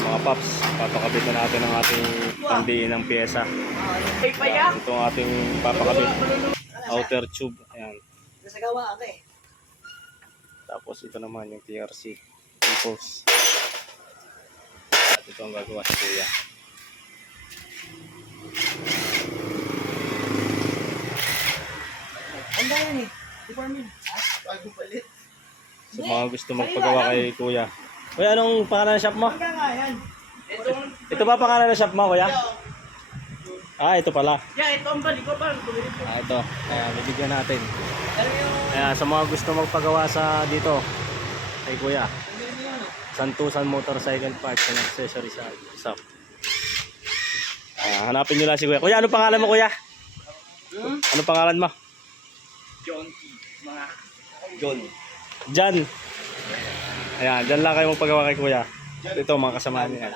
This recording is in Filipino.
mga paps, papakabit na natin ang ating pandiin ng pyesa. Ayan, ito ang ating papakabit. Outer tube. Ayan. Nasagawa ako eh. Tapos ito naman yung TRC. Impulse. At ito ang gagawa si Kuya. Ang yan eh. Department. Bagong palit. Sa mga gusto magpagawa kay Kuya. Kuya, anong pangalan ng shop mo? Hanggang nga yan. Ito ba pangalan ng shop mo, Kuya? Ah, ito pala. Yeah, ito ang balik ko pa. Ah, ito. Ayan, bibigyan natin. Ayan, sa mga gusto magpagawa sa dito kay Kuya. Santusan Motorcycle Parts and Accessories shop. Hanapin nyo lang si Kuya. Kuya, ano pangalan mo, Kuya? Ano pangalan mo? John. Mga John. Jan. Ayan, dyan lang kayo magpagawa kay Kuya. Ito mga kasamahan niya.